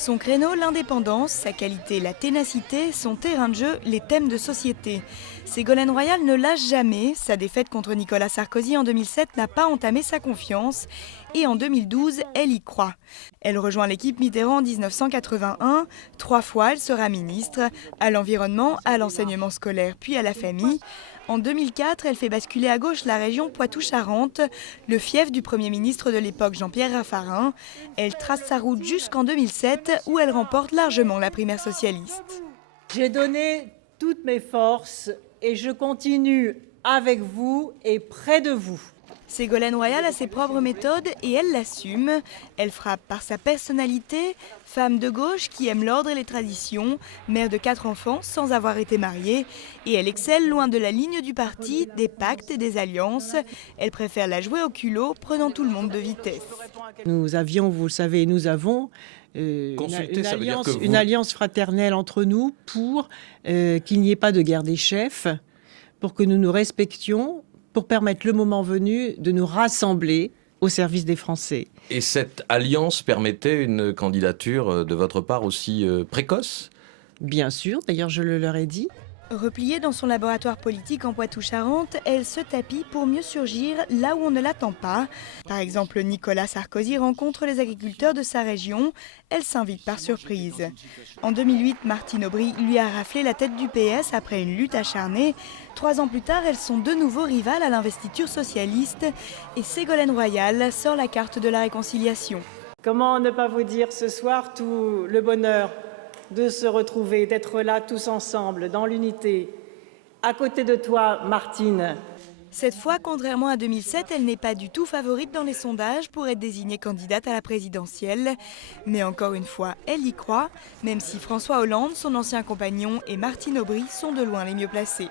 Son créneau, l'indépendance, sa qualité, la ténacité, son terrain de jeu, les thèmes de société. Ségolène Royal ne lâche jamais. Sa défaite contre Nicolas Sarkozy en 2007 n'a pas entamé sa confiance. Et en 2012, elle y croit. Elle rejoint l'équipe Mitterrand en 1981. 3 fois, elle sera ministre, à l'environnement, à l'enseignement scolaire, puis à la famille. En 2004, elle fait basculer à gauche la région Poitou-Charentes, le fief du Premier ministre de l'époque Jean-Pierre Raffarin. Elle trace sa route jusqu'en 2007 où elle remporte largement la primaire socialiste. J'ai donné toutes mes forces et je continue avec vous et près de vous. Ségolène Royal a ses propres méthodes et elle l'assume. Elle frappe par sa personnalité, femme de gauche qui aime l'ordre et les traditions, mère de 4 enfants sans avoir été mariée. Et elle excelle loin de la ligne du parti, des pactes et des alliances. Elle préfère la jouer au culot, prenant tout le monde de vitesse. Nous avions, vous le savez, nous avons une alliance fraternelle entre nous pour qu'il n'y ait pas de guerre des chefs, pour que nous nous respections, pour permettre le moment venu de nous rassembler au service des Français. Et cette alliance permettait une candidature de votre part aussi précoce ? Bien sûr, d'ailleurs je le leur ai dit. Repliée dans son laboratoire politique en Poitou-Charentes, elle se tapit pour mieux surgir là où on ne l'attend pas. Par exemple, Nicolas Sarkozy rencontre les agriculteurs de sa région. Elle s'invite par surprise. En 2008, Martine Aubry lui a raflé la tête du PS après une lutte acharnée. 3 ans plus tard, elles sont de nouveau rivales à l'investiture socialiste. Et Ségolène Royal sort la carte de la réconciliation. Comment ne pas vous dire ce soir tout le bonheur de se retrouver, d'être là tous ensemble, dans l'unité. À côté de toi, Martine. Cette fois, contrairement à 2007, elle n'est pas du tout favorite dans les sondages pour être désignée candidate à la présidentielle. Mais encore une fois, elle y croit, même si François Hollande, son ancien compagnon, et Martine Aubry sont de loin les mieux placés.